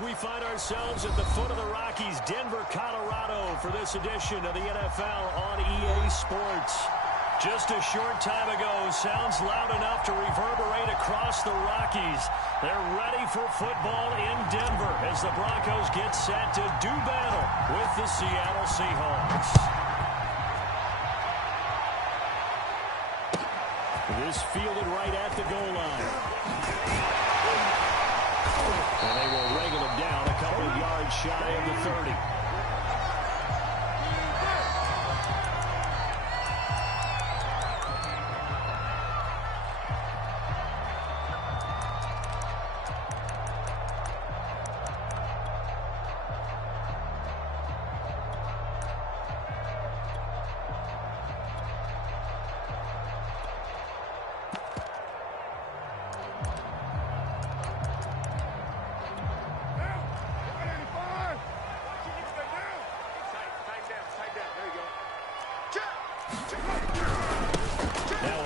We find ourselves at the foot of the Rockies, Denver, Colorado, for this edition of the NFL on EA Sports. Just a short time ago, sounds loud enough to reverberate across the Rockies. They're ready for football in Denver as the Broncos get set to do battle with the Seattle Seahawks. This fielded right at the goal line. And they will wrangle him down a couple of yards shy of the 30.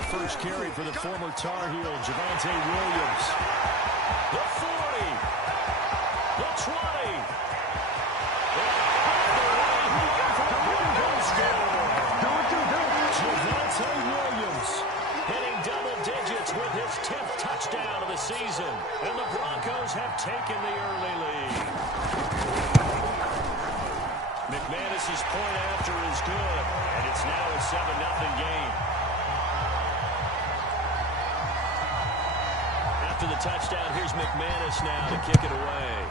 First carry for the former Tar Heel, Javonte Williams. The 40. The 20. Javonte Williams hitting double digits with his 10th touchdown of the season. And the Broncos have taken the early lead. McManus's point after is good. And it's now a 7-0 game. After the touchdown, here's McManus now to kick it away.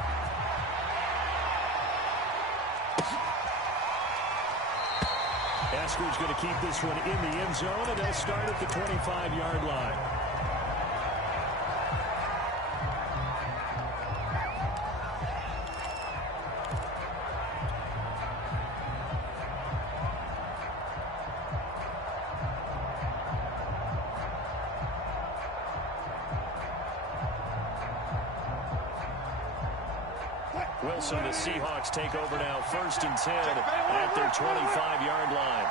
Esker's going to keep this one in the end zone, and they'll start at the 25-yard line. Wilson, the Seahawks take over now, 1st and 10 at their 25-yard line.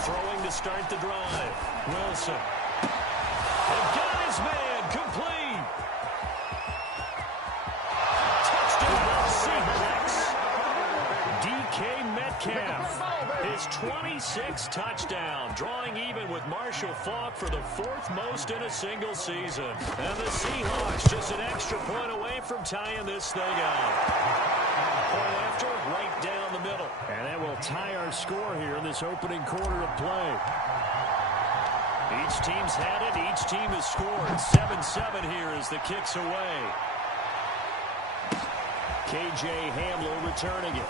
Throwing to start the drive. Wilson. They've got his man, complete. Touchdown, Seahawks. DK Metcalf, his 26th touchdown, drawing even with Marshall Faulk for the 4th most in a single season. And the Seahawks just an extra point away from tying this thing out. Point after, right down the middle. And that will tie our score here in this opening quarter of play. Each team's had it. Each team has scored. 7-7 here as the kick's away. KJ Hamler returning it.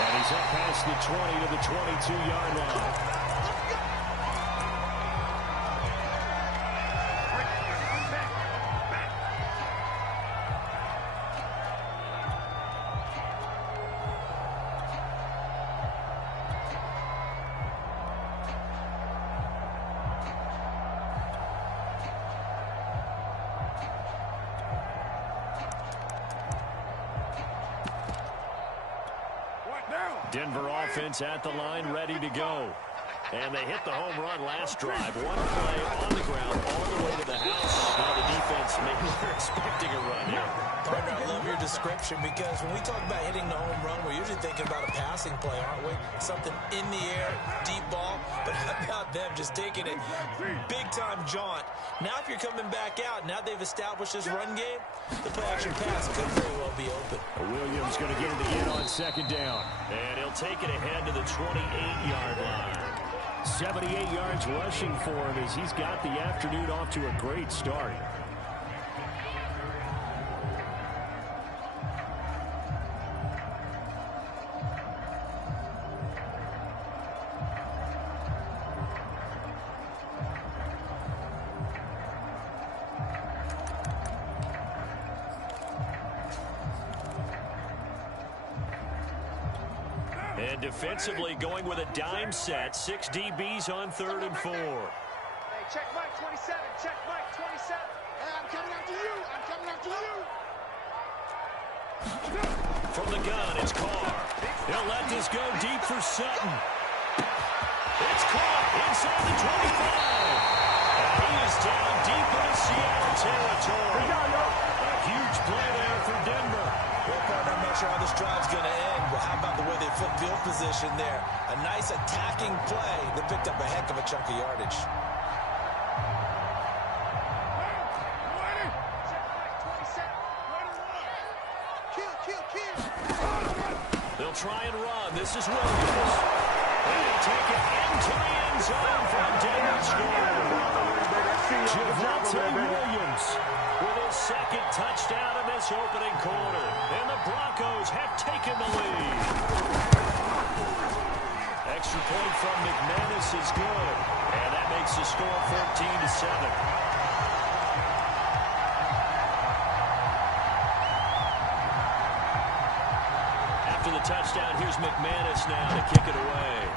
And he's up past the 20 to the 22-yard line. Denver offense at the line, ready to go. And they hit the home run last drive. One play on the ground, all the way to the house. Now the defense, maybe they're expecting a run here. Partner, I love your description because when we talk about hitting the home run, we're usually thinking about a passing play, aren't we? Something in the air, deep ball. But how about them just taking it big-time jaunt? Now if you're coming back out, now they've established this run game, the play-action pass could very well be open. Williams going to get it again on 2nd down. And he'll take it ahead to the 28-yard line. 78 yards rushing for him as he's got the afternoon off to a great start. And defensively going with a dime set. 6 DBs on 3rd and 4. Hey, check Mike 27. Check Mike 27. Hey, I'm coming after you. I'm coming after you. From the gun, it's Carr. He'll let this go deep for Sutton. It's caught inside the 25. And he is is down deep into Seattle territory. A huge play there for Denver. Well, partner, I'm not sure how this drive's going to end, but how about the way they flip field position there? A nice attacking play that picked up a heck of a chunk of yardage. They'll try and run. This is Williams. And they take it into the end zone for a Denver score. Javonte Williams with his second touchdown in this opening quarter. And the Broncos have taken the lead. Extra point from McManus is good. And that makes the score 14-7. After the touchdown, here's McManus now to kick it away.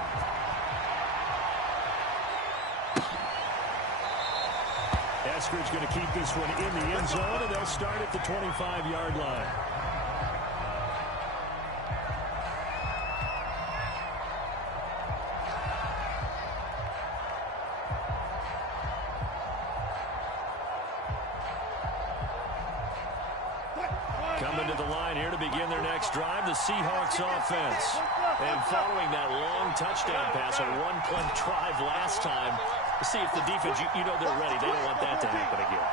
Eskridge going to keep this one in the end zone, and they'll start at the 25-yard line. Coming to the line here to begin their next drive, the Seahawks offense. And following that long touchdown pass, a one-play drive last time, to see if the defense, you know they're ready. They don't want that to happen again.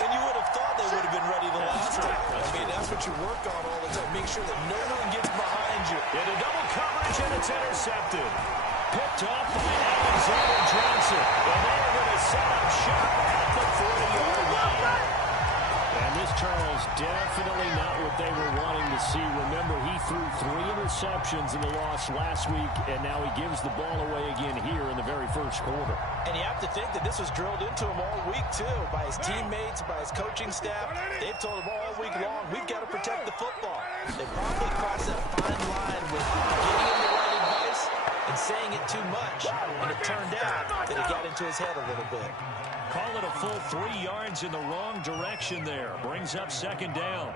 And you would have thought they would have been ready the last time. I mean, that's what you work on all the time. Make sure that no one gets behind you. Into double coverage, and it's intercepted. Picked off by Alexander Johnson. And they're going to set up shop at the 40-yard line. And this, Charles, definitely not what they were wanting to see. Remember, he threw 3 interceptions in the loss last week, and now he gives the ball away again here in the very first quarter. And you have to think that this was drilled into him all week, too, by his teammates, by his coaching staff. They've told him all week long, we've got to protect the football. They probably crossed that fine line with giving him the right advice and saying it too much. And it turned out that it got into his head a little bit. Call it a full 3 yards in the wrong direction there. Brings up second down.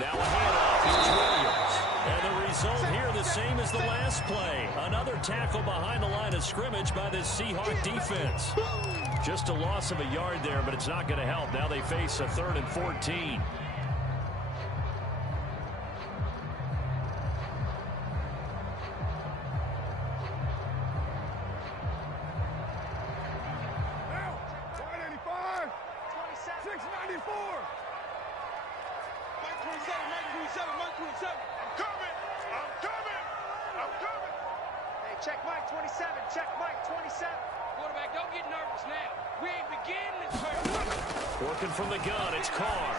Now a handoff. Here's Williams. And the result here the same as the last play. Another tackle behind the line of scrimmage by this Seahawk defense. Just a loss of a yard there, but it's not going to help. Now they face a 3rd and 14. Check Mike 27. Check Mike 27. Quarterback, don't get nervous now. We ain't beginning this first. Working from the gun, it's Carr.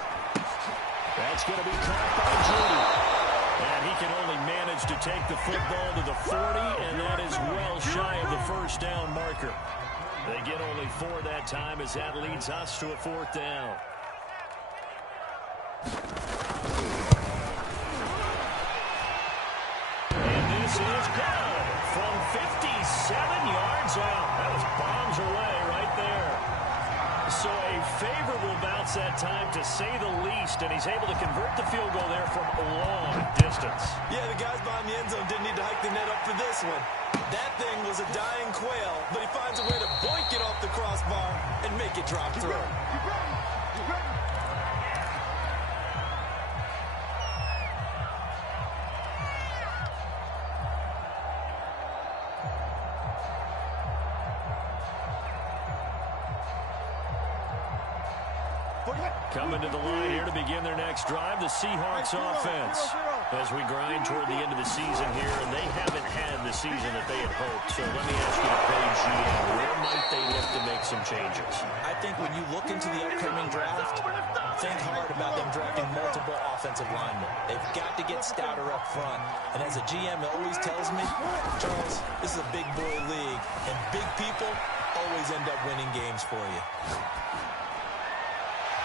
That's going to be caught by Judy. And he can only manage to take the football to the 40, and that is well shy of the first down marker. They get only 4 that time as that leads us to a 4th down. And this is good. From 57 yards out. That was bombs away right there. So a favorable bounce that time, to say the least, and he's able to convert the field goal there from a long distance. Yeah, the guys behind the end zone didn't need to hike the net up for this one. That thing was a dying quail, but he finds a way to boink it off the crossbar and make it drop through. Coming to the line here to begin their next drive, the Seahawks offense. As we grind toward the end of the season here, and they haven't had the season that they had hoped. So let me ask you to play GM, where might they look to make some changes? I think when you look into the upcoming draft, think hard about them drafting multiple offensive linemen. They've got to get stouter up front. And as a GM always tells me, Charles, this is a big boy league, and big people always end up winning games for you.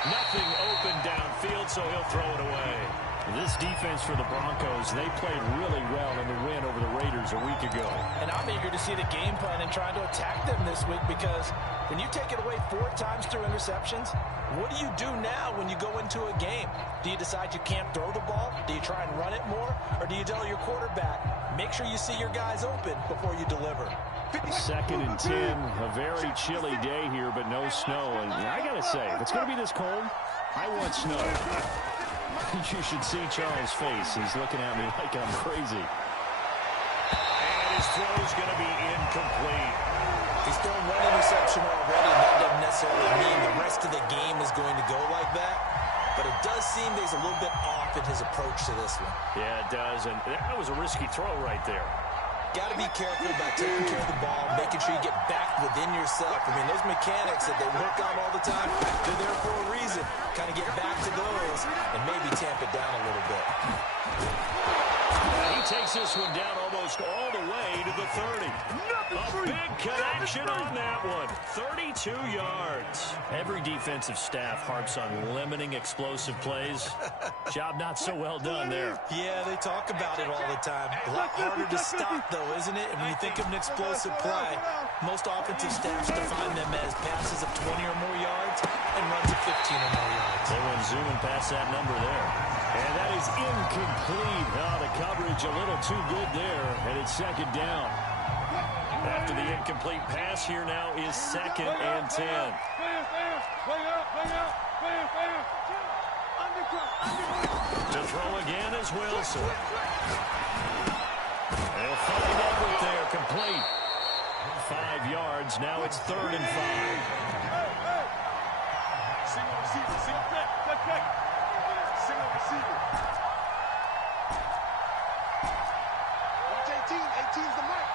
Nothing open downfield, so he'll throw it away. This defense for the Broncos, they played really well in the win over the Raiders a week ago. And I'm eager to see the game plan and trying to attack them this week, because when you take it away 4 times through interceptions, what do you do now when you go into a game? Do you decide you can't throw the ball? Do you try and run it more? Or do you tell your quarterback, make sure you see your guys open before you deliver? 2nd and 10, a very chilly day here, but no snow. And I got to say, if it's going to be this cold, I want snow. You should see Charles' face. He's looking at me like I'm crazy. And his throw is going to be incomplete. He's thrown 1 interception already, and that doesn't necessarily mean the rest of the game is going to go like that. But it does seem that he's a little bit off in his approach to this one. Yeah, it does. And that was a risky throw right there. Got to be careful about taking care of the ball, making sure you get back within yourself. I mean, those mechanics that they work on all the time, they're there for a reason. Kind of get back to those and maybe tamp it down a little bit. He takes this one down almost all the way to the 30. A big connection on that one. 32 yards. Every defensive staff harps on limiting explosive plays. Job not so well done there. Yeah, they talk about it all the time. A lot harder to stop, though, isn't it? And when you think of an explosive play, most offensive staffs define them as passes of 20 or more yards and runs of 15 or more yards. They went zooming past that number there. And that is incomplete. Oh, the coverage a little too good there, and it's 2nd down. After the incomplete pass, here now is 2nd and 10. To throw again is Wilson. They'll find Everett there, complete. 5 yards, now it's 3rd and 5. Single receiver, single back, cut back. Single receiver. Watch 18, 18's the mic.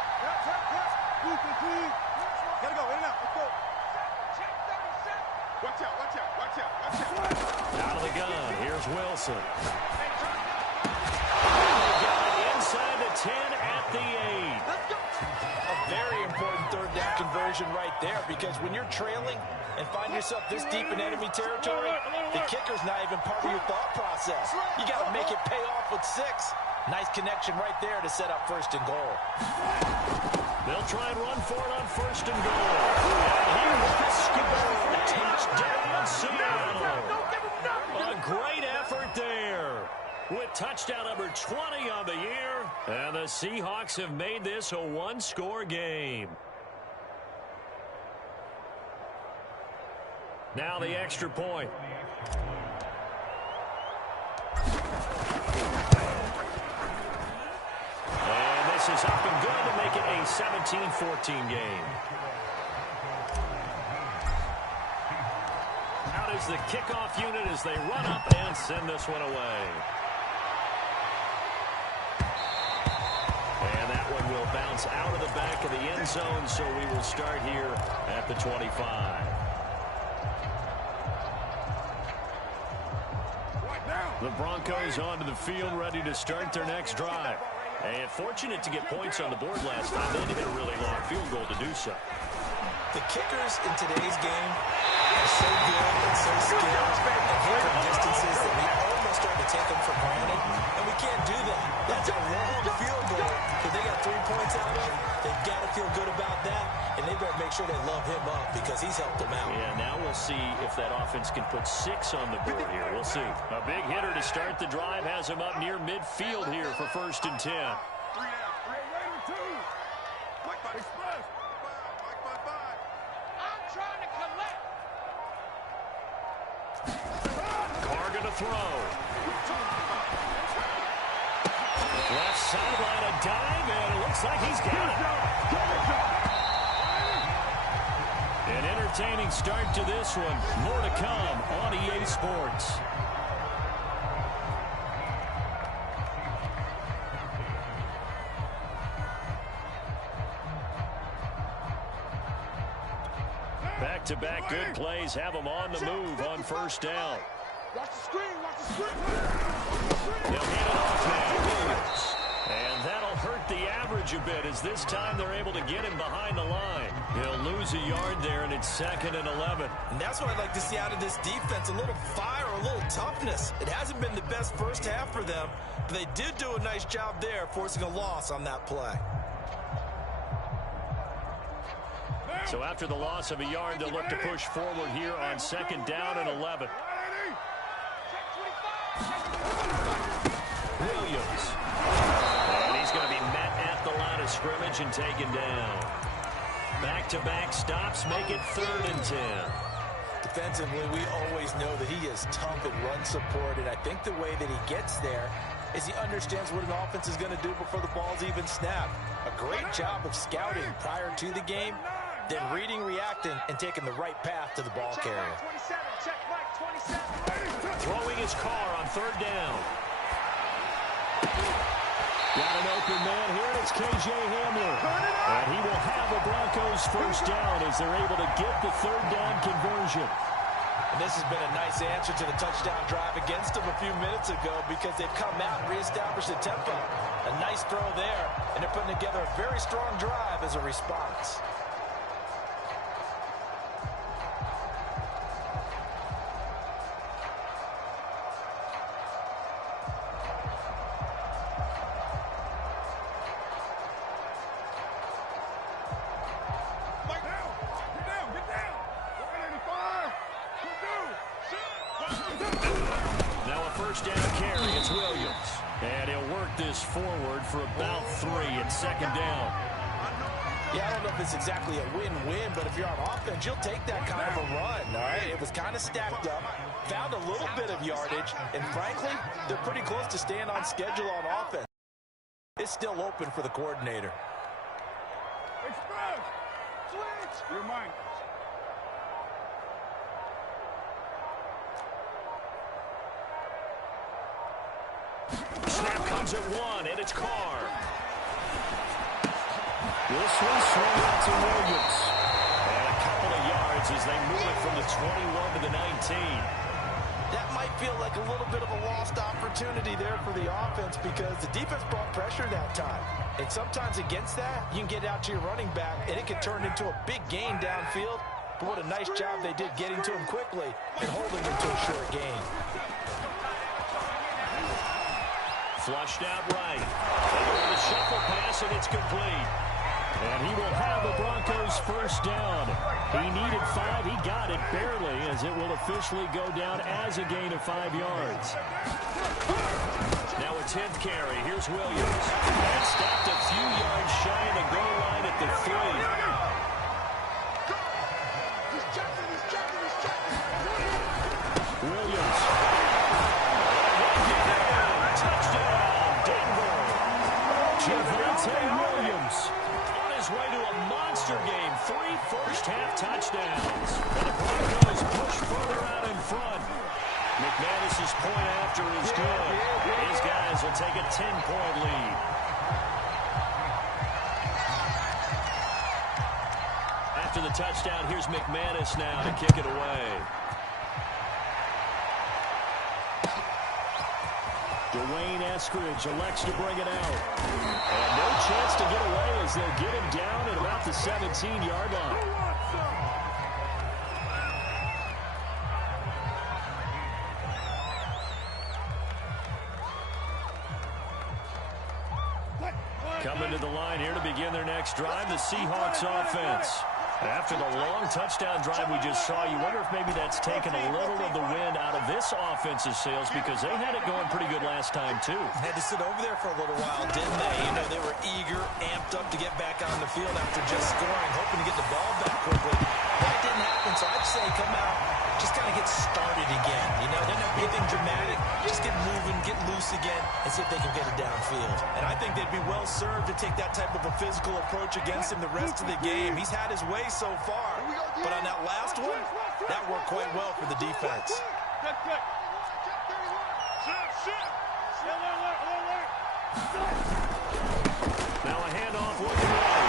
Gotta go, in and out, let's go. Watch out, watch out, watch out, watch out. Out of the gun, here's Wilson. They got it inside the 10 at the 8. A very important 3rd down conversion right there, because when you're trailing and find yourself this deep in enemy territory, the kicker's not even part of your thought process. You got to make it pay off with 6. Nice connection right there to set up 1st and goal. They'll try and run for it on 1st and goal. And he will score. Touchdown, Seattle. A great effort there. With touchdown number 20 on the year. And the Seahawks have made this a 1-score game. Now the extra point. And this is up and good to make it a 17-14 game. Out is the kickoff unit as they run up and send this one away. And that one will bounce out of the back of the end zone, so we will start here at the 25. The Broncos onto the field, ready to start their next drive. And fortunate to get points on the board last time. They needed a really long field goal to do so. The kickers in today's game are so good and so skilled and hit from distances that we almost start to take them for granted. And we can't do that. That's a long field goal that they got 3 points out of. They've got to feel good about that. And they better make sure they love him up, because he's helped them out. Yeah, now we'll see if that offense can put 6 on the board here. We'll see. A big hitter to start the drive has him up near midfield here for 1st and 10. 3 down, 3 2. Mike by express. Mike by 5. I'm trying to collect. Carr gonna throw. Left sideline, a dive, and it looks like he's got it. An entertaining start to this one. More to come on EA Sports. Back-to-back good plays have them on the move on 1st down. Watch the screen, watch the screen. They'll hand it off now. Williams. And that'll hurt the average a bit as this time they're able to get him behind the line. He'll lose a yard there, and it's 2nd and 11. And that's what I'd like to see out of this defense, a little fire, a little toughness. It hasn't been the best first half for them, but they did do a nice job there, forcing a loss on that play. So after the loss of a yard, they'll look to push forward here on 2nd down and 11. Williams. And he's going to be met at the line of scrimmage and taken down. Back-to-back stops make it 3rd and 10. Defensively, we always know that he is tough in run support, and I think the way that he gets there is he understands what an offense is going to do before the ball's even snapped. A great job of scouting prior to the game, then reading, reacting, and taking the right path to the ball carrier. Throwing his car on 3rd down. Got an open man here, and it's K.J. Hamler. And he will have a Broncos 1st down as they're able to get the 3rd down conversion. And this has been a nice answer to the touchdown drive against them a few minutes ago because they've come out and reestablished the tempo. A nice throw there, and they're putting together a very strong drive as a response. Forward for about 3 at 2nd down. Yeah, I don't know if it's exactly a win-win, but if you're on offense, you'll take that kind of a run, all right? It was kind of stacked up, found a little bit of yardage, and frankly, they're pretty close to staying on schedule on offense. It's still open for the coordinator. Express! Switch! You're mine. Snap comes at 1, and it's Carr. This one swung out to Williams. And a couple of yards as they move it from the 21 to the 19. That might feel like a little bit of a lost opportunity there for the offense because the defense brought pressure that time. And sometimes against that, you can get out to your running back, and it can turn into a big gain downfield. But what a nice job they did getting to him quickly and holding him to a short gain. Flushed out right. They go with a shuffle pass, and it's complete. And he will have the Broncos 1st down. He needed 5. He got it barely as it will officially go down as a gain of 5 yards. Now a 10th carry. Here's Williams. And stopped a few yards shy of the goal line at the 3. Williams. Javonte Williams on his way to a monster game. 3 first-half touchdowns. And the Broncos push further out in front. McManus's point after is good. His guys will take a 10-point lead. After the touchdown, here's McManus now to kick it away. Dwayne Eskridge elects to bring it out. And no chance to get away as they'll get him down at about the 17-yard line. Coming to the line here to begin their next drive, the Seahawks offense. After the long touchdown drive we just saw, you wonder if maybe that's taken a little of the wind out of this offense's sails because they had it going pretty good last time, too. Had to sit over there for a little while, didn't they? You know, they were eager, amped up to get back on the field after just scoring, hoping to get the ball back quickly. That didn't happen, so I'd say come out, just kind of get started again. You know, they're not anything dramatic. Just get moving, get loose again, and see if they can get it downfield. And I think they'd be well served to take that type of a physical approach against him the rest of the game. He's had his way so far, but on that last one, that worked quite well for the defense. Now a handoff looking right.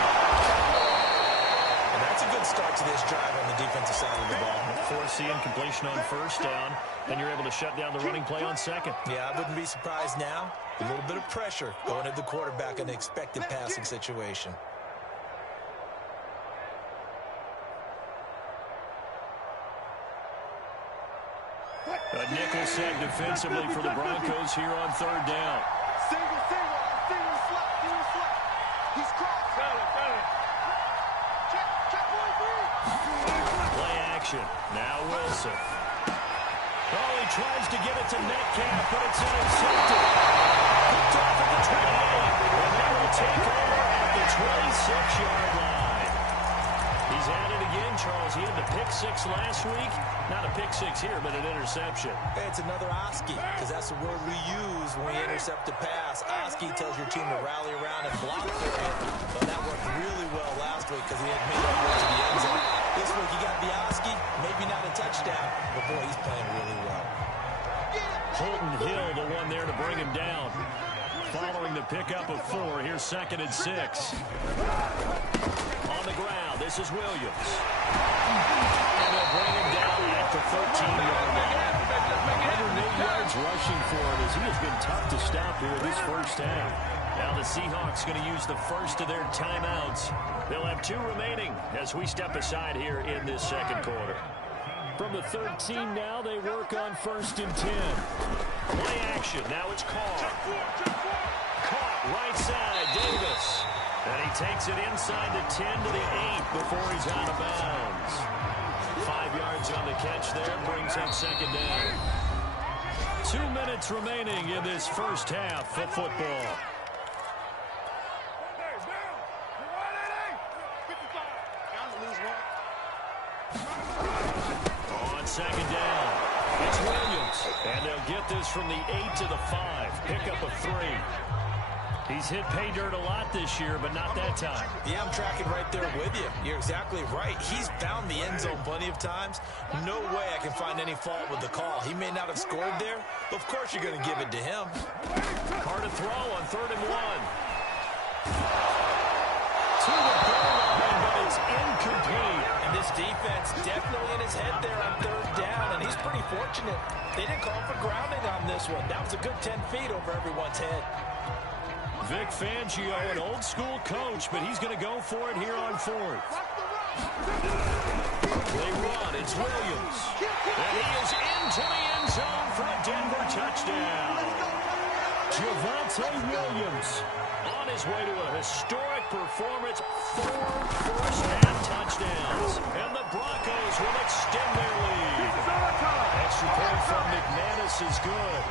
And that's a good Excellent start to this drive on the defensive side of the ball. Force the incompletion on first down, and you're able to shut down the running play on second. Yeah, I wouldn't be surprised now. A little bit of pressure going at the quarterback in the expected passing situation. A nickel set defensively for the Broncos here on third down. Single, flat. He's crossed. Check, 1-3. Play action. Now Wilson. Oh, he tries to get it to Metcalf, but it's intercepted. Picked off at the 28, and that will take over at the 26-yard line. He's at it again, Charles. He had the pick six last week. Not a pick six here, but an interception. Hey, it's another Oski, because that's the word we use when we intercept a pass. Oski tells your team to rally around and block for it. But that worked really well last week because he had made it to the end zone. This week he got the Oski, maybe not a touchdown, but boy, he's playing really well. Holton Hill, the one there to bring him down. Following the pickup of 4, here's 2nd and 6. On the ground, this is Williams. And they'll bring him down at the 13-yard line. 108 yards rushing for him as he has been tough to stop here this first half. Now the Seahawks going to use the first of their timeouts. They'll have 2 remaining as we step aside here in this second quarter. From the 13 now, they work on 1st and 10. Play action. Now it's Carr. Caught right side, Davis. And he takes it inside the 10 to the 8 before he's out of bounds. 5 yards on the catch there, brings up 2nd down. 2 minutes remaining in this first half of football. On 2nd down, it's Williams. And they'll get this from the 8 to the 5. Pickup of 3. He's hit pay dirt a lot this year, but not that time. Yeah, I'm tracking right there with you. You're exactly right. He's found the end zone plenty of times. No way I can find any fault with the call. He may not have scored there, but of course you're going to give it to him. Carr to throw on 3rd and 1. To the goal line, but it's incomplete. And this defense definitely in his head there on 3rd down, and he's pretty fortunate. They didn't call for grounding on this one. That was a good 10 feet over everyone's head. Vic Fangio, an old-school coach, but he's going to go for it here on 4th. They run. It's Williams. And he is into the end zone for a Denver touchdown. Javonte Williams on his way to a historic performance. 4 first-half touchdowns. And the Broncos will extend their lead. Extra point from McManus is good.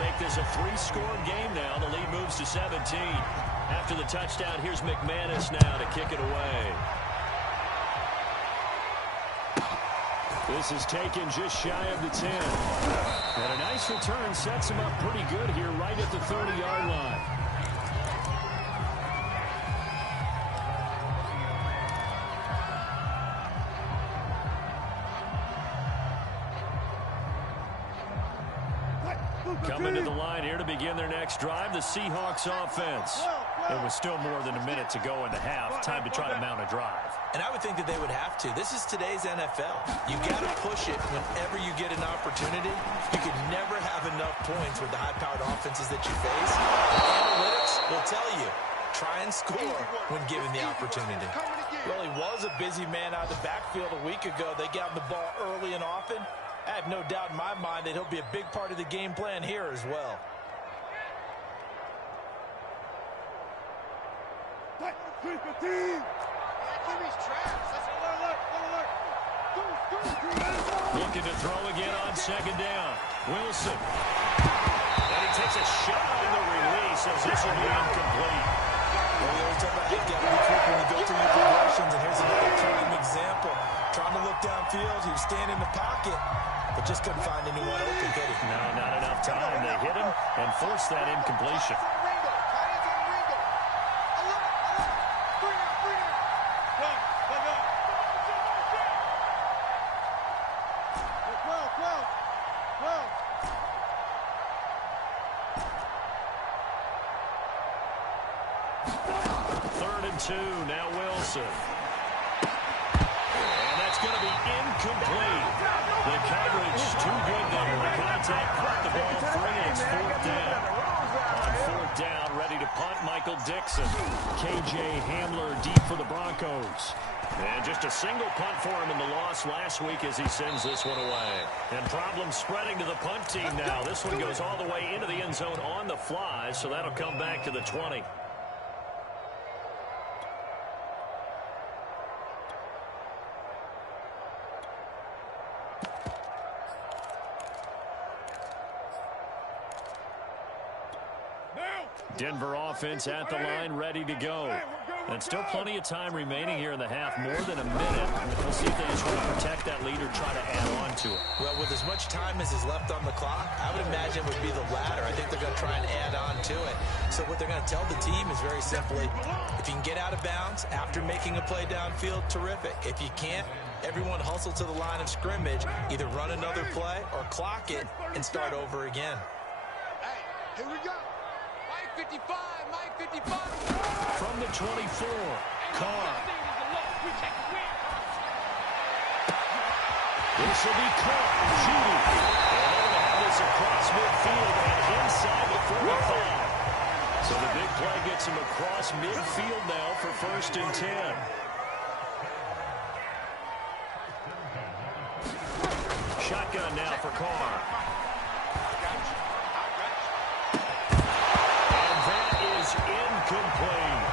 Make this a 3-score game now. The lead moves to 17. After the touchdown, here's McManus now to kick it away. This is taken just shy of the 10. And a nice return sets him up pretty good here right at the 30-yard line. Coming to the line here to begin their next drive, the Seahawks offense. It was still more than a minute to go in the half. Time to try to mount a drive. And I would think that they would have to. This is today's NFL. You got to push it whenever you get an opportunity. You can never have enough points with the high-powered offenses that you face. Analytics will tell you, try and score when given the opportunity. Well, he was a busy man out of the backfield a week ago. They got the ball early and often. I have no doubt in my mind that he'll be a big part of the game plan here as well. Looking to throw again on 2nd down. Wilson. And he takes a shot on the release as this will be incomplete. Well, we always talk about how you got to be quick when you go through your progressions, and here's another prime example. Trying to look downfield, he was standing in the pocket, but just couldn't find anyone open, could he? No, not enough time. They hit him and forced that incompletion. Third and 2, now Wilson. going to be incomplete. The coverage too good there. The contact caught the ball free, and it's fourth down. On fourth down, ready to punt, Michael Dixon. K.J. Hamler deep for the Broncos. And just a single punt for him in the loss last week as he sends this one away. And problems spreading to the punt team now. This one goes all the way into the end zone on the fly, so that'll come back to the 20. Denver offense at the line, ready to go. And still plenty of time remaining here in the half, more than a minute. We'll see if they just want to protect that lead or try to add on to it. Well, with as much time as is left on the clock, I would imagine it would be the latter. I think they're going to try and add on to it. So what they're going to tell the team is very simply, if you can get out of bounds after making a play downfield, terrific. If you can't, everyone hustle to the line of scrimmage, either run another play or clock it and start over again. Hey, here we go. 55, Mike 55. From the 24, Carr. This will be caught. Judy. And they're going to have this across midfield and inside the 45. So the big play gets him across midfield now for 1st and 10. Shotgun now for Carr. Incomplete.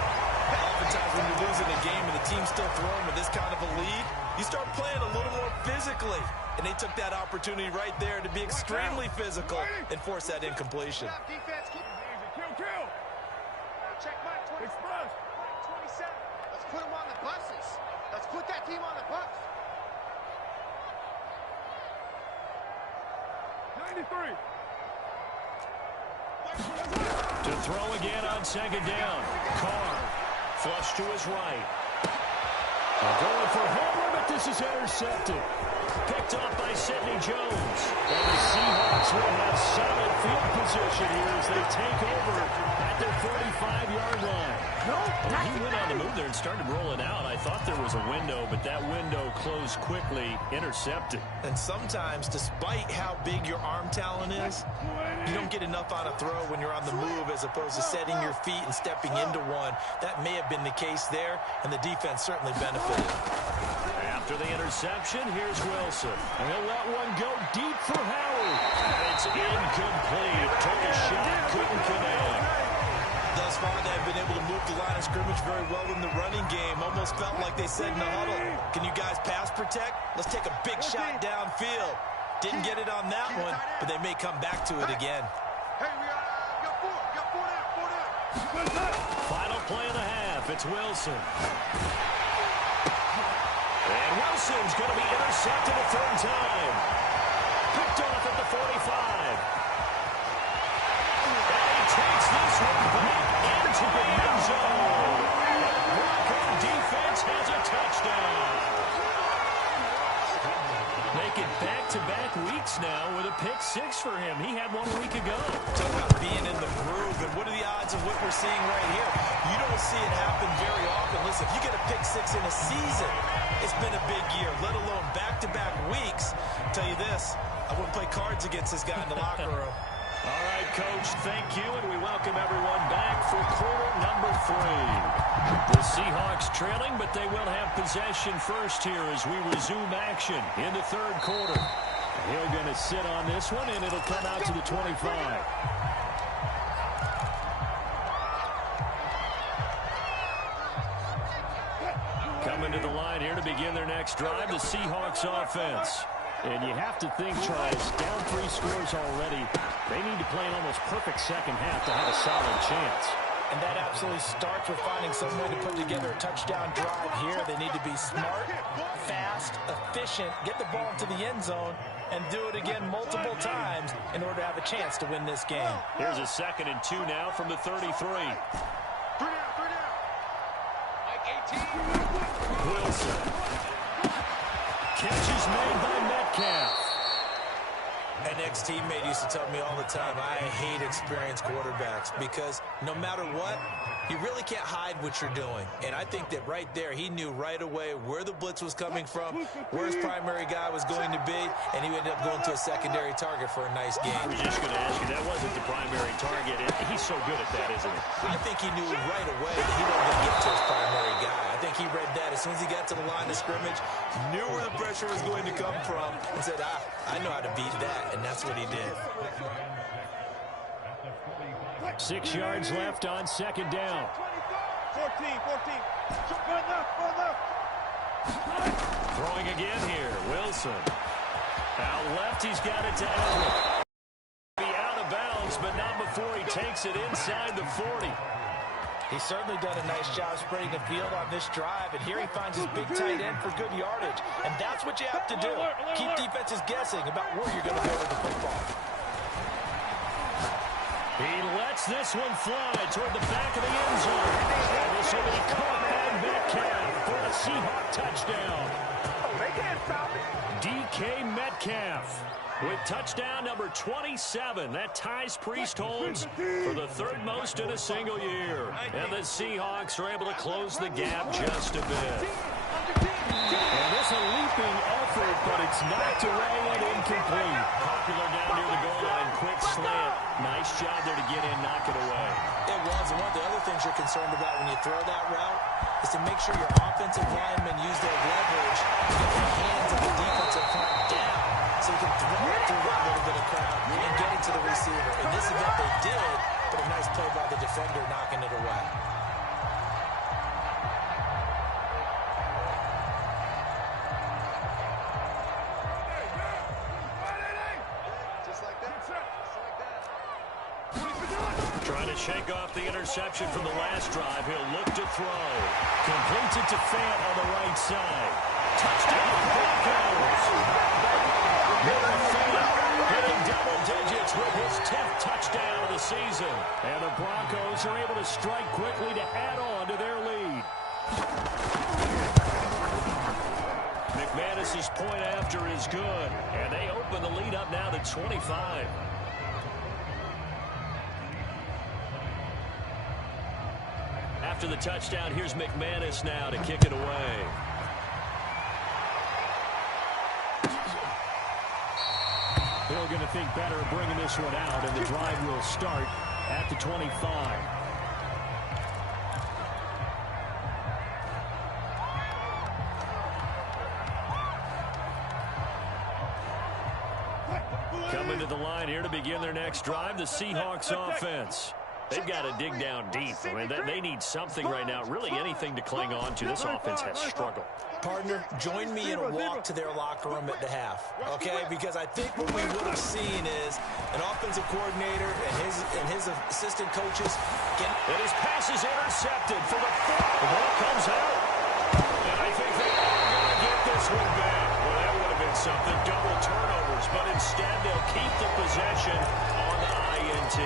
Oftentimes when you're losing a game and the team's still throwing with this kind of a lead, you start playing a little more physically. And they took that opportunity right there to be extremely physical and force that incompletion. Defense, keep kill. Check Mike 27. Let's put him on the buses. Let's put that team on the bus. 93. To throw again on 2nd down. Carr, flush to his right. Going for Hamler, but this is intercepted. Picked off by Sidney Jones. And the Seahawks will have solid field position here as they take over at their 45-yard line. Well, he went on the move there and started rolling out. I thought there was a window, but that window closed quickly, intercepted. And sometimes, despite how big your arm talent is, you don't get enough on a throw when you're on the move as opposed to setting your feet and stepping into one. That may have been the case there, and the defense certainly benefited. After the interception, here's Wilson. And he'll let one go deep for Howard. And it's incomplete. Took a shot, couldn't connect. Thus far, they've been able to move the line of scrimmage very well in the running game. Almost felt like they said in the huddle, can you guys pass protect? Let's take a big shot downfield. Didn't get it on that one, but they may come back to it again. Hey, we got four down. Final play of the half. It's Wilson. And Wilson's going to be intercepted a 3rd time. Picked off at the 45. And he takes this one back into the end zone. Bronco defense has a touchdown. Making back-to-back weeks now with a pick 6 for him. He had 1 week ago. Talk about being in the groove, and what are the odds of what we're seeing right here? You don't see it happen very often. Listen, if you get a pick 6 in a season, it's been a big year, let alone back-to-back weeks. I'll tell you this, I wouldn't play cards against this guy in the locker room. All right, Coach, thank you, and we welcome everyone back for quarter number 3. The Seahawks trailing, but they will have possession first here as we resume action in the 3rd quarter. He'll going to sit on this one, and it'll come out to the 25. Coming to the line here to begin their next drive, the Seahawks offense. And you have to think, Charles, down 3 scores already. They need to play an almost perfect second half to have a solid chance. And that absolutely starts with finding some way to put together a touchdown drive here. They need to be smart, fast, efficient, get the ball into the end zone, and do it again multiple times in order to have a chance to win this game. Here's a 2nd and 2 now from the 33. Mike 18. Wilson. Catch is made by Metcalf. An ex-teammate used to tell me all the time, I hate experienced quarterbacks because no matter what, you really can't hide what you're doing. And I think that right there, he knew right away where the blitz was coming from, where his primary guy was going to be, and he ended up going to a secondary target for a nice game. I was just going to ask you, that wasn't the primary target, and he's so good at that, isn't he? I think he knew right away that he wasn't going to get to his primary guy. I think he read that as soon as he got to the line of scrimmage, knew where the pressure was going to come from, and said, I know how to beat that, and that's what he did. 6 yards left on second down. 14. Throwing again here, Wilson. Out left, he's got it to Elliott. Be out of bounds, but not before he takes it inside the 40. He's certainly done a nice job spreading the field on this drive, and here he finds his big tight end for good yardage. And that's what you have to do. Keep defenses guessing about where you're going to go with the football. He lets this one fly toward the back of the end zone. And this will be caught by Metcalf for a Seahawks touchdown. Oh, they can't stop it. DK Metcalf with touchdown number 27. That ties Priest holds for the third most in a single year. And the Seahawks are able to close the gap just a bit. And this a leaping effort, but it's knocked away and incomplete. Popular down near the goal line. Quick slant. Nice job there to get in, knock it away. It was, and one of the other things you're concerned about when you throw that route is to make sure your offensive linemen use their leverage to get the hands of the defensive front down so you can throw it through that little bit of crowd and get it to the receiver. In this event, they did, but a nice play by the defender knocking it away. Trying to shake off the interception from the last drive. He'll look to throw. Completes it to Fant on the right side. Touchdown Broncos. Miller Fant hitting double digits with his 10th touchdown of the season. And the Broncos are able to strike quickly to add on to their lead. McManus's point after is good. And they open the lead up now to 25. After the touchdown, here's McManus now to kick it away. They're going to think better of bringing this one out, and the drive will start at the 25. Coming to the line here to begin their next drive, the Seahawks offense. They've got to dig down deep. I mean, they need something right now, really anything to cling on to. This offense has struggled. Partner, join me in a walk to their locker room at the half, okay? Because I think what we would have seen is an offensive coordinator and his assistant coaches And his pass is intercepted for the fourth. The ball comes out. And I think they are going to get this one back. Well, that would have been something. Double turnovers. But instead, they'll keep the possession on the INT.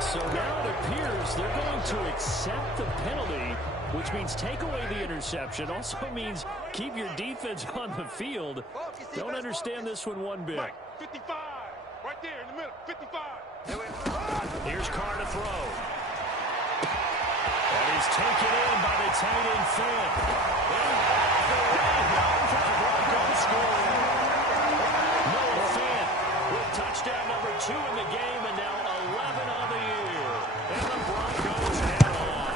So now it appears they're going to accept the penalty, which means take away the interception. Also means keep your defense on the field. Don't understand this one bit. 55. Right there in the middle. 55. Here's Carr to throw. And he's taken in by the tight end Fant. And the rebound for the Broncos score. Noah Fant with touchdown number 2 in the game, and now 11 on the year. And the Broncos head on.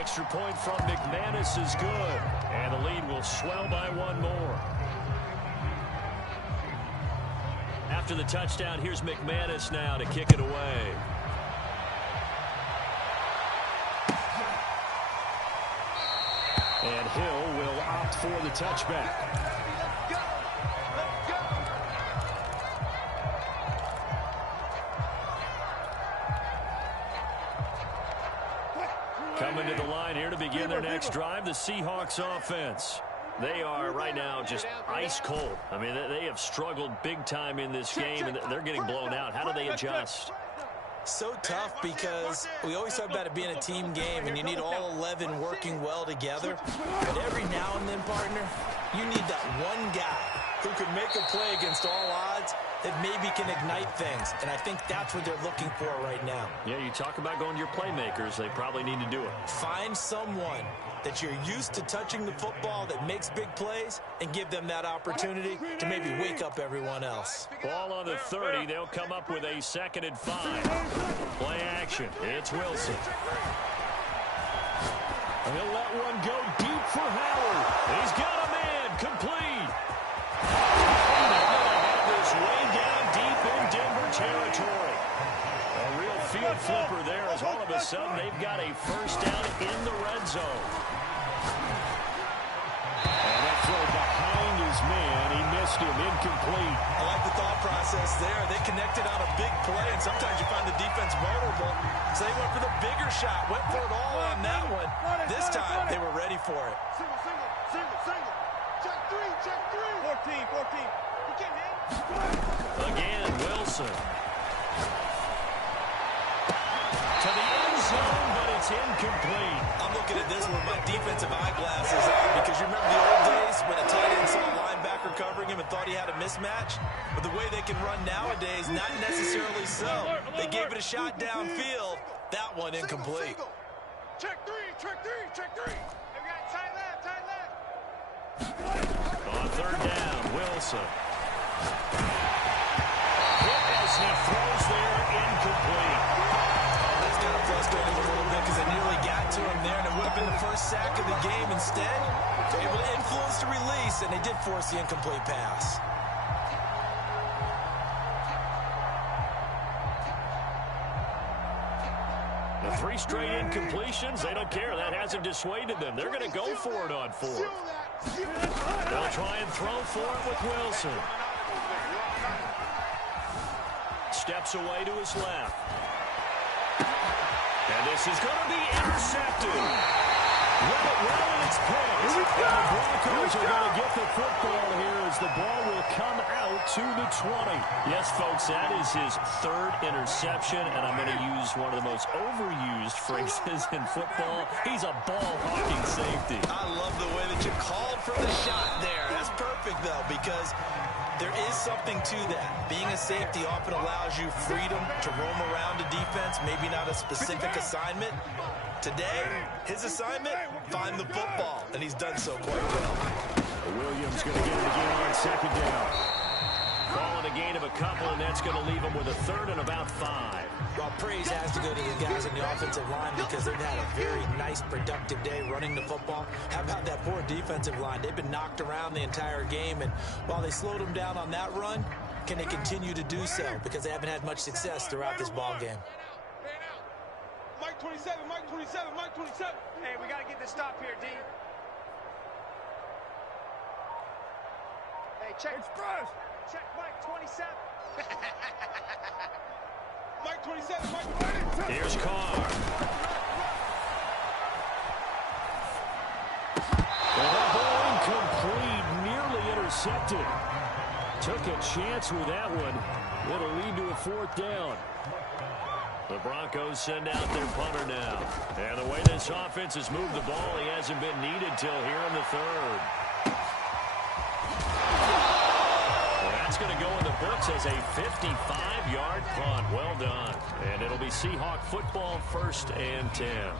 Extra point from McManus is good. And the lead will swell by 1 more. After the touchdown, here's McManus now to kick it away. And Hill will opt for the touchback. Coming to the line here to begin their next drive, the Seahawks offense. They are right now just ice cold. I mean, they have struggled big time in this game, and they're getting blown out. How do they adjust? So tough because we always talk about it being a team game and you need all 11 working well together. But every now and then, partner, you need that one guy who can make a play against all odds that maybe can ignite things. And I think that's what they're looking for right now. Yeah, you talk about going to your playmakers. They probably need to do it. Find someone that you're used to touching the football that makes big plays and give them that opportunity to maybe wake up everyone else. Ball on the 30. They'll come up with a 2nd and 5. Play action. It's Wilson. He'll let one go deep for Howard. He's got a man complete. They're going to have this way down deep in Denver territory. A real field flipper there as all of a sudden they've got a first down in the red zone. And that throw behind his man. He missed him, incomplete. I like the thought process there. They connected on a big play, and sometimes you find the defense vulnerable. So they went for the bigger shot, went for it all on that one. This time, they were ready for it. Single. Check three. 14. You can't hit. Again, Wilson. To the end zone, but it's incomplete. I'm looking at this with my defensive eyeglasses on because you remember the old days when a tight end saw a linebacker covering him and thought he had a mismatch? But the way they can run nowadays, not necessarily so. They gave it a shot downfield. That one incomplete. Check three. We got tight left. On 3rd down, Wilson. Hit as he throws there, incomplete. That's kind of frustrating a little bit because they nearly got to him there, and it would have been the first sack of the game. Instead, they're able to influence the release, and they did force the incomplete pass. The 3 straight incompletions, they don't care. That hasn't dissuaded them. They're going to go for it on 4th. They'll try and throw for it with Wilson. Steps away to his left. And this is going to be intercepted. Well, it's picked. And the Broncos are going to get the football here as the ball will come out to the 20. Yes, folks, that is his 3rd interception, and I'm going to use one of the most overused phrases in football. He's a ball-hawking safety. I love the way that you called for the shot there. That's perfect, though, because there is something to that. Being a safety often allows you freedom to roam around a defense, maybe not a specific assignment. Today, his assignment, find the football, and he's done so quite well. Williams going to get it again on 2nd down. Calling a gain of a couple, and that's going to leave him with a 3rd and about 5. Well, praise has to go to the guys on the offensive line because they've had a very nice, productive day running the football. How about that poor defensive line? They've been knocked around the entire game, and while they slowed them down on that run, can they continue to do so? Because they haven't had much success throughout this ball game. Mike 27. Hey, we got to get this stop here, D. Hey, check. Express. Check Mike 27. Mike 27. Here's Carr. Well, that ball incomplete, nearly intercepted. Took a chance with that one. It'll lead to a 4th down. The Broncos send out their punter now. And the way this offense has moved the ball, he hasn't been needed till here in the 3rd. Well, that's going to go in the books as a 55-yard punt. Well done. And it'll be Seahawk football, 1st and 10.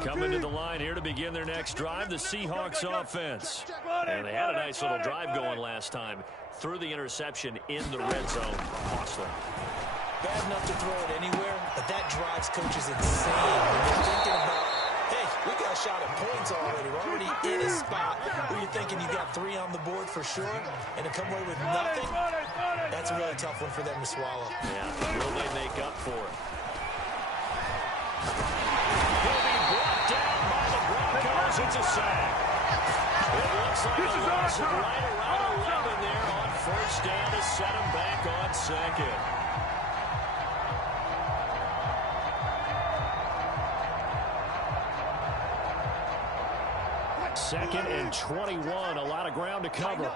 Coming to the line here to begin their next drive, the Seahawks offense. And they had a nice little drive going last time. Threw the interception in the red zone. Costly. Bad enough to throw it anywhere, but that drives coaches insane when they're thinking about, hey, we got a shot at points already. We're already in a spot where you're thinking you got 3 on the board for sure, and to come away with nothing, that's a really tough one for them to swallow. Yeah, will they make up for it? He'll be brought down by the Broncos. It's a sack. It looks like a loss of right around 11 there on 1st down to set him back on 2nd. 2nd and 21. A lot of ground to cover.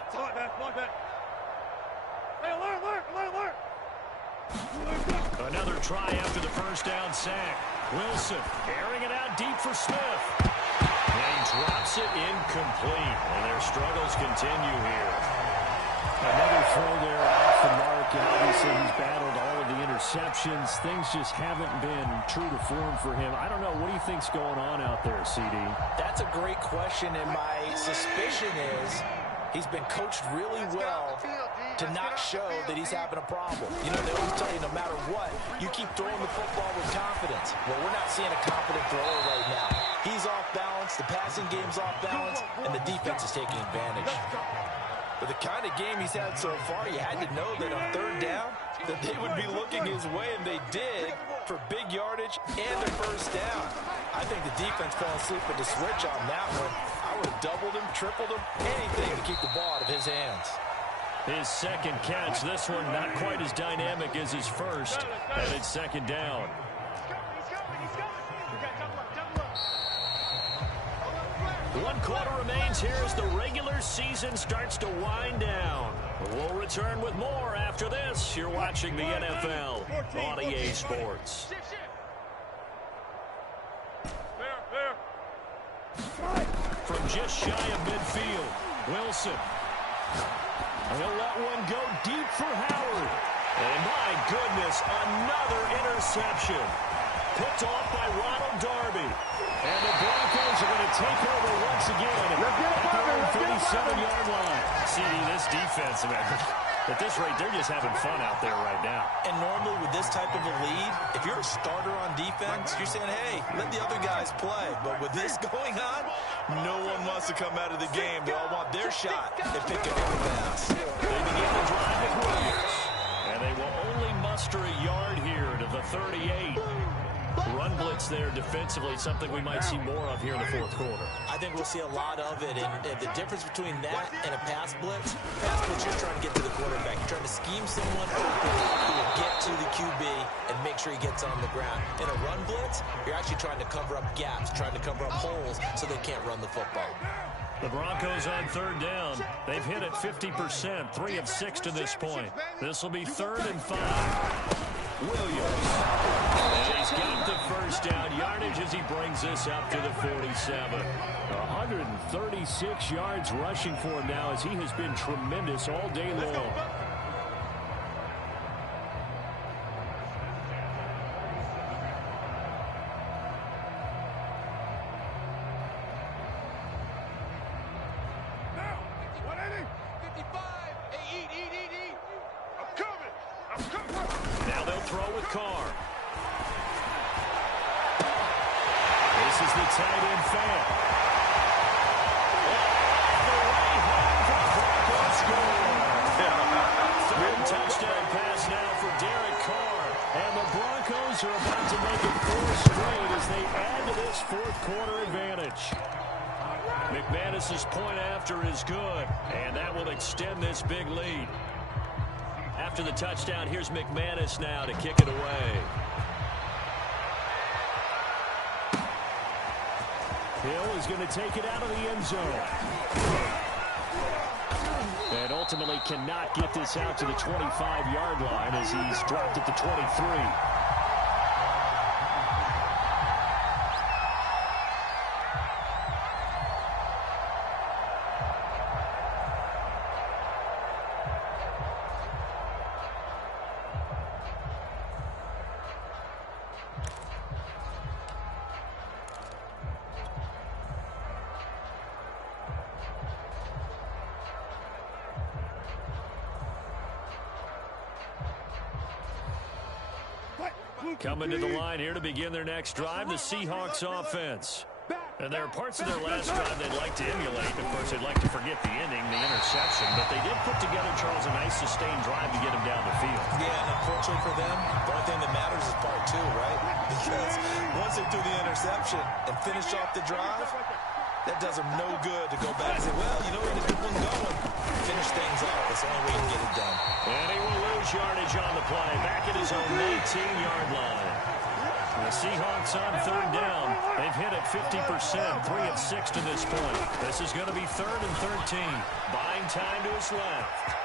Another try after the 1st down sack. Wilson airing it out deep for Smith. And he drops it incomplete. And their struggles continue here. Another throw there off the mark, and obviously he's battled all of the interceptions. Things just haven't been true to form for him. I don't know. What do you think's going on out there, CD? That's a great question, and my suspicion is he's been coached really well to not show that he's having a problem. You know, they always tell you no matter what, you keep throwing the football with confidence. Well, we're not seeing a confident thrower right now. He's off balance, the passing game's off balance, and the defense is taking advantage. But the kind of game he's had so far, you had to know that on third down, that they would be looking his way, and they did, for big yardage and their first down. I think the defense fell asleep at the switch on that one. I would have doubled him, tripled him, anything to keep the ball out of his hands. His second catch, this one not quite as dynamic as his first, and it's second down. One quarter remains here as the regular season starts to wind down. We'll return with more after this. You're watching the NFL on EA Sports. From just shy of midfield, Wilson. He'll let one go deep for Howard. And my goodness, another interception. Picked off by Ronald Darby. And the Broncos are going to take over once again at the 37-yard line. CD, this defense, man, at this rate, they're just having fun out there right now. And normally with this type of a lead, if you're a starter on defense, you're saying, hey, let the other guys play. But with this going on, no one wants to come out of the game. They all want their shot at picking up the pass. They begin the drive with Williams. And they will only muster a yard here to the 38. Run blitz there defensively, something we might see more of here in the fourth quarter. I think we'll see a lot of it, and the difference between that and a pass blitz, you're trying to get to the quarterback. You're trying to scheme someone open who will get to the QB and make sure he gets on the ground. In a run blitz, you're actually trying to cover up gaps, trying to cover up holes so they can't run the football. The Broncos on third down. They've hit it 50%, 3 of 6 to this point. This will be 3rd and 5. Williams. And he's got the first down yardage as he brings this up to the 47. 136 yards rushing for him now as he has been tremendous all day long. Now they'll throw with Carr. This is the tight end fan. Third touchdown pass now for Derek Carr. And the Broncos are about to make it 4 straight as they add to this fourth quarter advantage. McManus's point after is good, and that will extend this big lead. After the touchdown, here's McManus now to kick it away. Hill is going to take it out of the end zone. And ultimately cannot get this out to the 25-yard line as he's dropped at the 23. Coming to the line here to begin their next drive, the Seahawks offense. And there are parts of their last drive they'd like to emulate. Of course, they'd like to forget the ending, the interception. But they did put together, Charles, a nice sustained drive to get them down the field. Yeah, and unfortunately for them, the only thing that matters is part 2, right? Because once they do the interception and finish off the drive, that does them no good to go back and say, well, you know, we had a good one going. Finish things off. That's the only way you can get it done. And he will lose yardage on the play, back at his own 18-yard line. The Seahawks on third down. They've hit it 50%, 3 of 6 to this point. This is going to be 3rd and 13. Buying time to his left.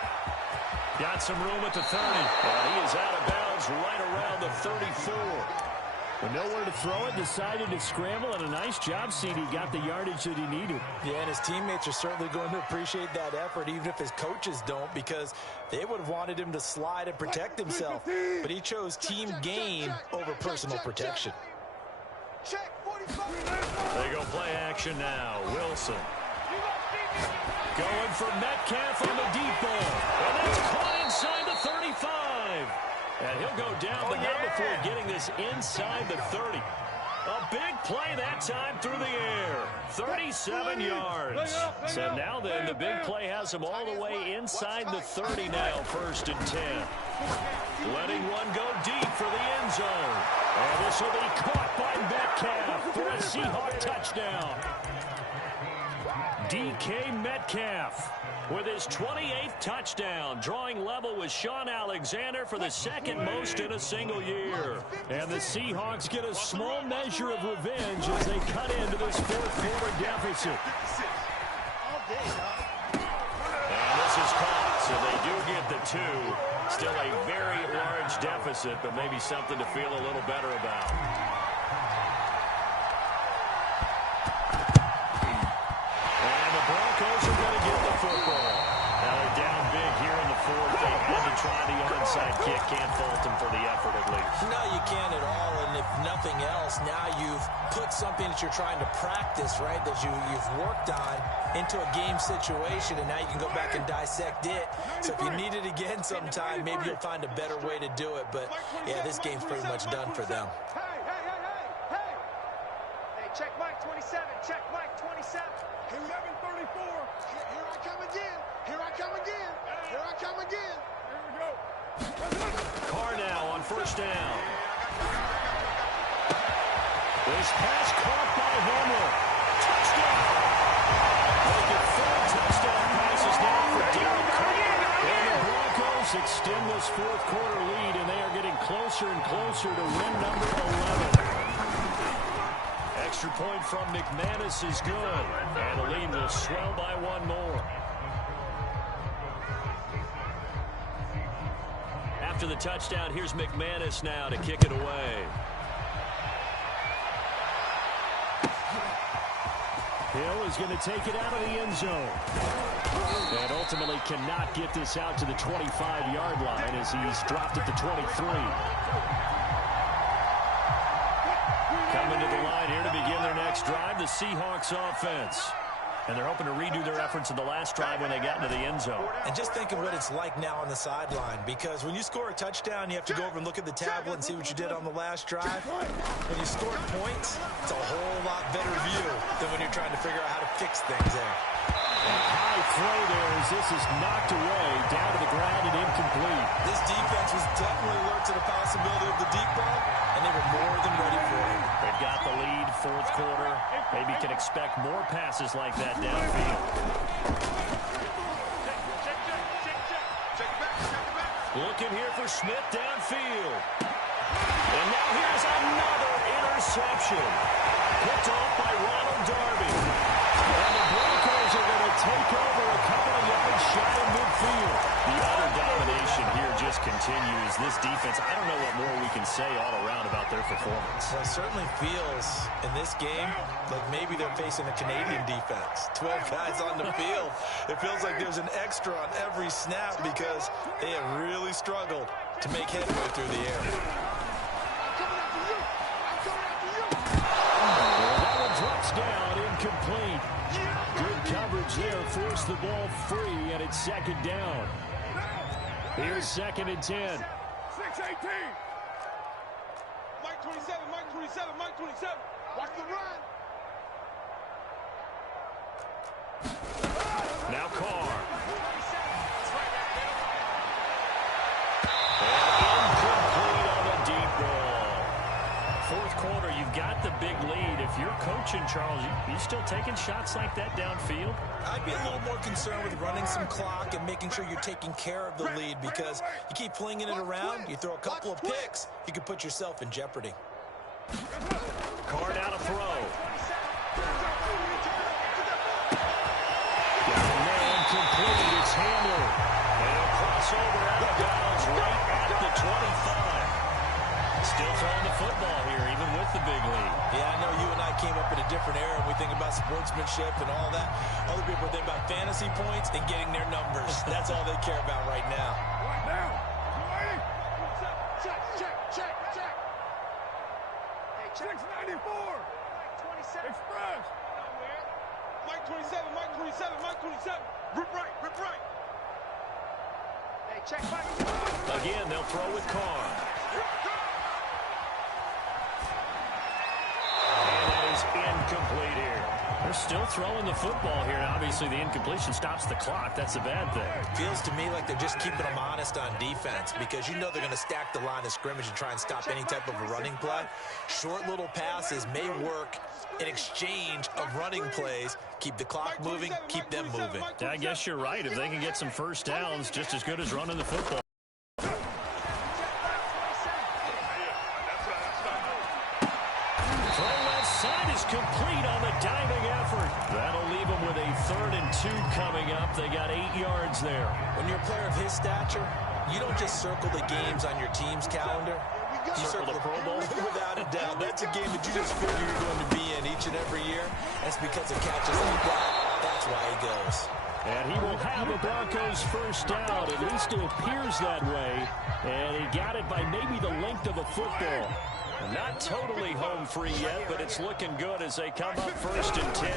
Got some room at the 30. And he is out of bounds right around the 34. But nowhere to throw it, decided to scramble, and a nice job, CD. Got the yardage that he needed. Yeah, and his teammates are certainly going to appreciate that effort, even if his coaches don't, because they would have wanted him to slide and protect himself. But he chose team gain over personal protection. They go play action now. Wilson. Going for Metcalf on the deep ball. And that's caught inside the 35. And he'll go down, but not before getting this inside the 30. A big play that time through the air. 37 yards. So now then, the big play has him all the way inside the 30 now, 1st and 10. Letting one go deep for the end zone. And this will be caught by Metcalf for a Seahawks touchdown. DK Metcalf with his 28th touchdown, drawing level with Sean Alexander for the second most in a single year. And the Seahawks get a small measure of revenge as they cut into this 4th quarter deficit. And this is caught, so they do get the 2. Still a very large deficit, but maybe something to feel a little better about. Broncos are going to get the football. Now they're down big here in the 4th. They had to try the onside kick. Can't fault them for the effort at least. No, you can't at all. And if nothing else, now you've put something that you're trying to practice, right, that you've worked on into a game situation, and now you can go back and dissect it. So if you need it again sometime, maybe you'll find a better way to do it. But, yeah, this game's pretty much done for them. Hey, check Mike 27. Check Mike 27. 11:34. Here I come again. Here I come again. Here I come again. Here we go. Carr now on 1st down. This pass caught by Hamler. Touchdown. Making 4 touchdown passes now for Derek Carr. And the Broncos extend this 4th quarter lead, and they are getting closer and closer to win number 11. Extra point from McManus is good. And the lead will swell by 1 more. After the touchdown, here's McManus now to kick it away. Hill is going to take it out of the end zone. And ultimately cannot get this out to the 25-yard line as he's dropped at the 23. Coming to the line here to begin their next drive, the Seahawks offense. And they're hoping to redo their efforts in the last drive when they got into the end zone. And just think of what it's like now on the sideline, because when you score a touchdown, you have to go over and look at the tablet and see what you did on the last drive. When you score points, it's a whole lot better view than when you're trying to figure out how to fix things there. A high throw there as this is knocked away, down to the ground and incomplete. This defense was definitely alert to the possibility of the deep ball, and they were more than ready for it. They've got the lead, 4th quarter. Maybe can expect more passes like that downfield. Looking here for Smith downfield. And now here's another interception. Picked off by Ronald Darby. And the Broncos are going to take over a couple of yards shy of midfield. The utter domination here just continues. This defense, I don't know what more we can say all around about their performance. Well, it certainly feels in this game like maybe they're facing a Canadian defense. 12 guys on the field. It feels like there's an extra on every snap because they have really struggled to make headway through the air. Drops down, incomplete. Good coverage there, forced the ball free, and it's 2nd down. Here's 2nd and 10. 6-18. Mike 27, Mike 27, Mike 27. Watch the run. Now Carr. Incomplete on the deep ball. 4th quarter, you've got the big lead. If you're coaching, Charles, you still taking shots like that downfield? I'd be a little more concerned with running some clock and making sure you're taking care of the lead, because you keep flinging it around, you throw a couple of picks, you could put yourself in jeopardy. Carr down to throw. Complete. It's Hamler. And he'll cross over out of bounds right at the 25. Still throwing the football here, even with the big lead. Yeah, I know you and I came up in a different era, and we think about sportsmanship and all that. Other people think about fantasy points and getting their numbers. That's all they care about right now. Right now. Check, check, check, check. Hey, check. 694. Mike 27. Express. Mike 27, Mike 27, Mike 27. Rip right, rip right. Hey, check, Mike. Again, they'll throw with Carr. And that is incomplete here. They're still throwing the football here. And obviously, the incompletion stops the clock. That's a bad thing. Feels to me like they're just keeping them honest on defense because you know they're going to stack the line of scrimmage and try and stop any type of a running play. Short little passes may work in exchange of running plays. Keep the clock moving, keep them moving. I guess you're right. If they can get some first downs, just as good as running the football. Throw left side is complete on the diving effort. That'll leave them with a 3rd and 2 coming up. They got 8 yards there. When you're a player of his stature, you don't just circle the games on your team's calendar. You circle the Pro Bowl. Without a doubt. That's a game that you just figure you're going to be in each and every year. That's because of catches like that. That's why he goes. And he will have a Broncos first down. At least it appears that way. And he got it by maybe the length of a football. Not totally home free yet, but it's looking good as they come up 1st and 10.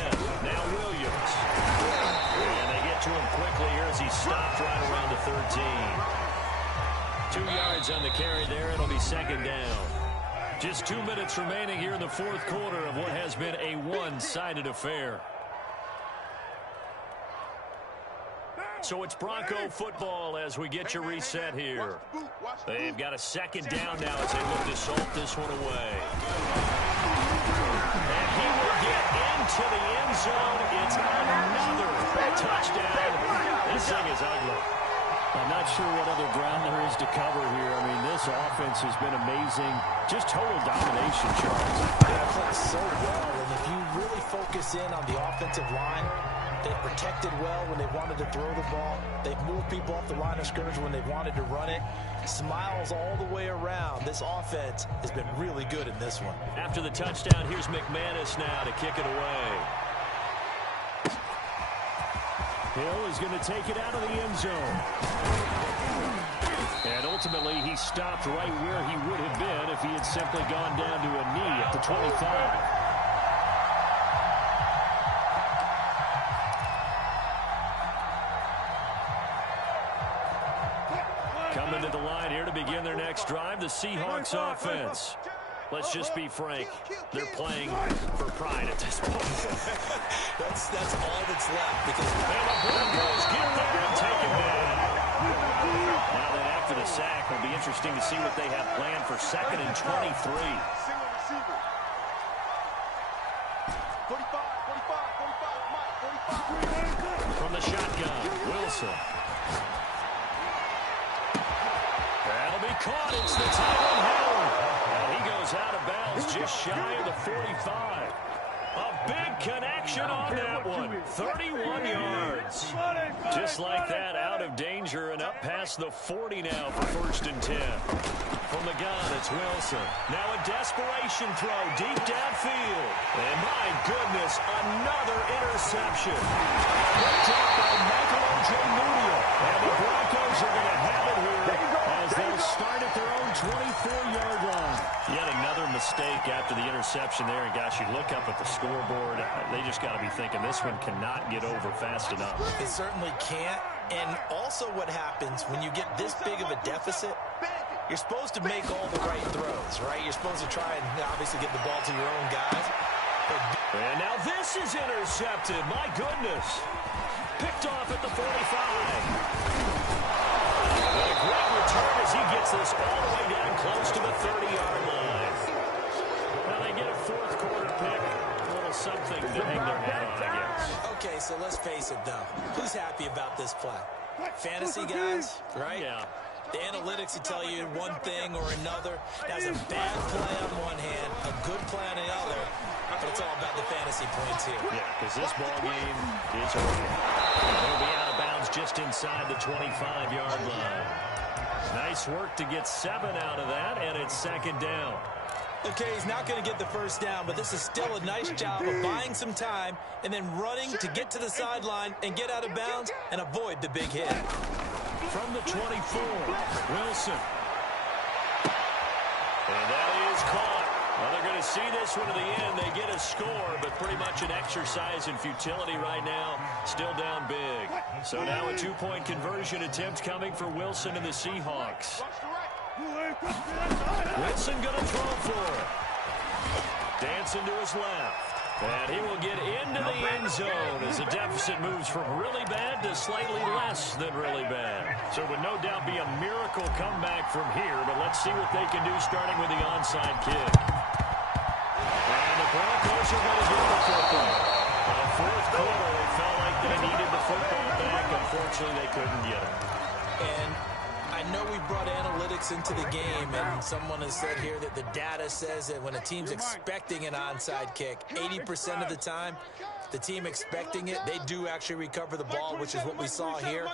Now Williams. And they get to him quickly here as he stopped right around the 13. 2 yards on the carry there. It'll be 2nd down. Just 2 minutes remaining here in the 4th quarter of what has been a one-sided affair. So it's Bronco football as we get your reset here. They've got a 2nd down now as they look to salt this one away. And he will get into the end zone. It's another touchdown. This thing is ugly. I'm not sure what other ground there is to cover here. I mean, this offense has been amazing. Just total domination, Charles. They play so well, and if you really focus in on the offensive line, they've protected well when they wanted to throw the ball. They've moved people off the line of scrimmage when they wanted to run it. Smiles all the way around. This offense has been really good in this one. After the touchdown, here's McManus now to kick it away. Hill is going to take it out of the end zone. And ultimately, he stopped right where he would have been if he had simply gone down to a knee at the 25. Coming to the line here to begin their next drive, the Seahawks offense. Let's just be frank. They're playing for pride at this point. That's all that's left. Because and the Broncos get there and take it down. Now then, after the sack, it'll be interesting to see what they have planned for 2nd and 23. 45, 45. From the shotgun, Wilson. That'll be caught. It's the tight end, Howard. And he goes out of bounds just shy of the 45. A big connection on that one. 31 yards. Just like that, out of danger and up past the 40 now for 1st and 10. From the gun, it's Wilson. Now a desperation throw deep downfield. And my goodness, another interception. Picked up by Michael Ojemudia. And the Broncos are going to have it here as they'll start at their own 24-yard line. Yet another mistake after the interception there. And gosh, you look up at the scoreboard, they just got to be thinking this one cannot get over fast enough. It certainly can't. And also what happens when you get this big of a deficit, you're supposed to make all the right throws, right? You're supposed to try and obviously get the ball to your own guys. And now this is intercepted. My goodness. Picked off at the 45. What a great return as he gets this all the way down close to the 30-yard line. Well, they get a 4th quarter pick. A little something to hang their hat on, I guess. Okay, so let's face it, though. Who's happy about this play? Fantasy guys, right? Yeah. The analytics will tell you one thing or another. That's a bad play on one hand, a good play on the other, but it's all about the fantasy points here. Yeah, because this ball game is over. It'll be out of bounds just inside the 25-yard line. Nice work to get 7 out of that, and it's second down. Okay, he's not going to get the first down, but this is still a nice job of buying some time and then running to get to the sideline and get out of bounds and avoid the big hit. From the 24, Wilson. And that is caught. Well, they're going to see this one to the end. They get a score, but pretty much an exercise in futility right now. Still down big. So now a 2-point conversion attempt coming for Wilson and the Seahawks. Wilson going to throw for it. Dancing to his left. And he will get into the end zone as the deficit moves from really bad to slightly less than really bad. So it would no doubt be a miracle comeback from here, but let's see what they can do starting with the onside kick. And the Broncos are going to get the football. In the fourth quarter, they felt like they needed the football back. Unfortunately, they couldn't get it. And I know we brought analytics into the game, and someone has said here that the data says that when a team's expecting an onside kick, 80% of the time, the team expecting it, they do actually recover the ball, which is what we saw here.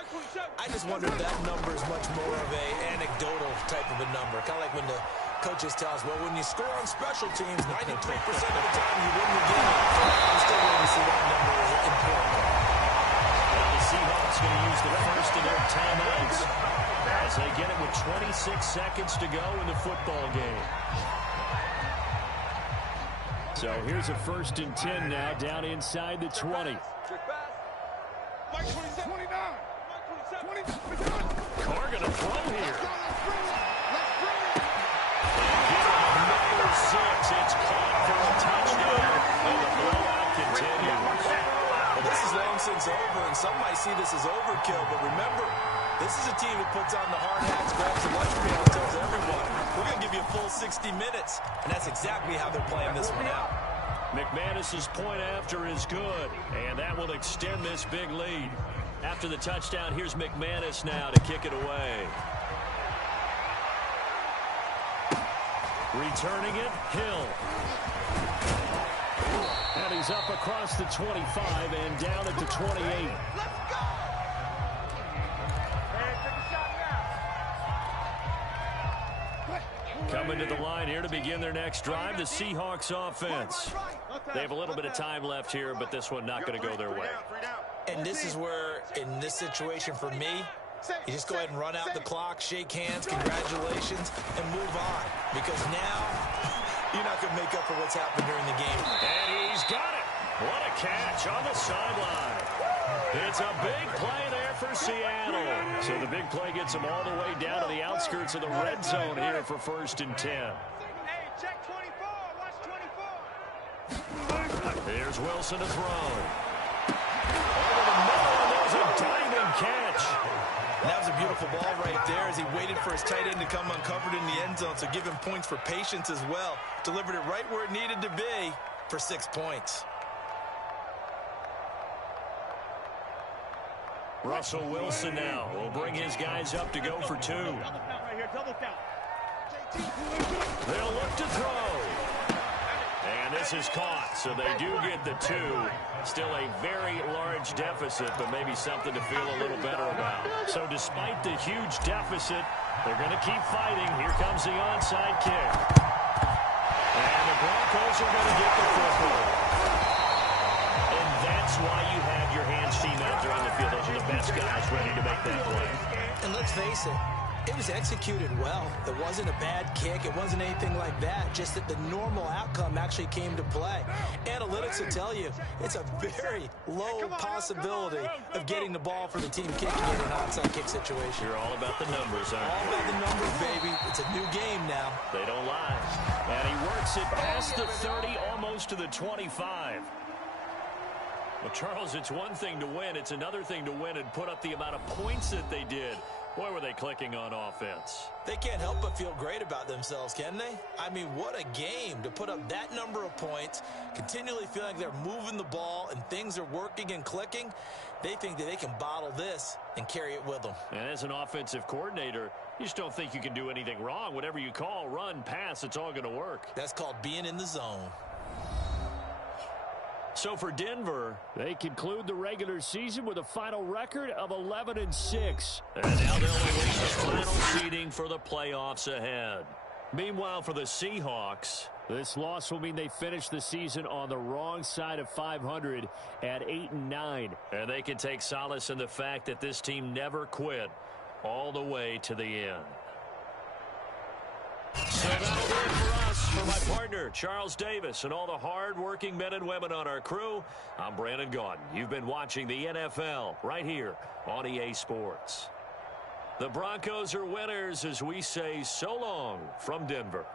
I just wonder if that number is much more of an anecdotal type of a number. Kind of like when the coaches tell us, well, when you score on special teams, 93% of the time you win the game. I'm still going to see that number is important. Well, the Seahawks going to use the first of their timeouts as they get it with 26 seconds to go in the football game. So here's a 1st and 10 now, down inside the 20. Carr going to throw here. Number 6, it's caught for a touchdown, and the blowout continues. Well, this is long since over, and some might see this as overkill, but remember, this is a team that puts on the hard hats, grabs the lunch pail, and tells everyone, we're going to give you a full 60 minutes, and that's exactly how they're playing this one out. McManus's point after is good, and that will extend this big lead. After the touchdown, here's McManus now to kick it away. Returning it, Hill. And he's up across the 25 and down at the 28. Coming to the line here to begin their next drive, the Seahawks offense. They have a little bit of time left here, but this one not going to go their way. And this is where, in this situation for me, you just go ahead and run out the clock, shake hands, congratulations, and move on. Because now, you're not going to make up for what's happened during the game. And he's got it. What a catch on the sideline. It's a big play there for Seattle. So the big play gets them all the way down to the outskirts of the red zone here for 1st and 10. Hey, check 24. Watch 24. Here's Wilson to throw. Over the middle, and there's a diving catch. And that was a beautiful ball right there as he waited for his tight end to come uncovered in the end zone. So give him points for patience as well. Delivered it right where it needed to be for 6 points. Russell Wilson now will bring his guys up to go for 2. They'll look to throw. And this is caught, so they do get the 2. Still a very large deficit, but maybe something to feel a little better about. So despite the huge deficit, they're going to keep fighting. Here comes the onside kick. And the Broncos are going to get the football. And that's why you have your hands team out there on the field. Those are the best guys ready to make that play. And let's face it, it was executed well. It wasn't a bad kick. It wasn't anything like that. Just that the normal outcome actually came to play. Analytics will tell you it's a very low possibility of getting the ball for the team kicking in an onside kick situation. You're all about the numbers, aren't you? All about the numbers, baby. It's a new game now. They don't lie. And he works it past the 30, almost to the 25. Well, Charles, it's one thing to win. It's another thing to win and put up the amount of points that they did. Boy, were they clicking on offense. They can't help but feel great about themselves, can they? I mean, what a game to put up that number of points, continually feel like they're moving the ball and things are working and clicking. They think that they can bottle this and carry it with them. And as an offensive coordinator, you just don't think you can do anything wrong. Whatever you call, run, pass, it's all going to work. That's called being in the zone. So for Denver, they conclude the regular season with a final record of 11-6. And now they'll only waste final seeding for the playoffs ahead. Meanwhile, for the Seahawks, this loss will mean they finish the season on the wrong side of 500 at 8-9. And they can take solace in the fact that this team never quit all the way to the end. So that'll do it for us. For my partner, Charles Davis, and all the hard-working men and women on our crew, I'm Brandon Gaudin. You've been watching the NFL right here on EA Sports. The Broncos are winners as we say so long from Denver.